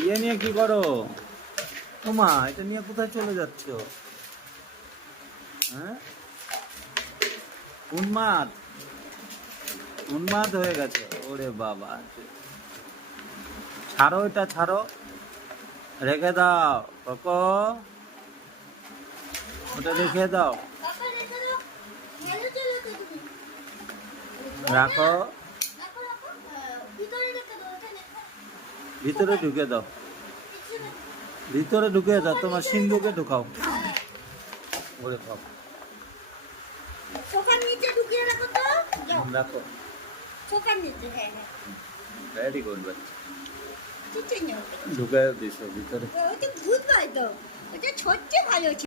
ইয়ে নিয়ে কি করো? ওমা, এটা নিয়ে কোথায় চলে যাচ্ছ? হ্যাঁ, উন্মাদ উন্মাদ হয়ে গেছে। ওরে বাবা, ছাড়ো, এটা ছাড়ো, রেখে দাও কোকো, ওটা রেখে দাও, রাখো, ভিতরে ঢুকে দাও, ভিতরে ঢুকে দাও, তোমার সিন্ধুকে ঢুকাও। ওরে বাবা, সোফার নিচে ঢুকিয়ে রাখো তো। যাও রাখো। সোফার নিচে, হ্যাঁ হ্যাঁ, ভেরি গুড বাচ্চা, নিচে নিও। ঢুকে দিছো ভিতরে। ওই তো ভূত পাই তো, ওটা ছোট্ট ভালো ছিল।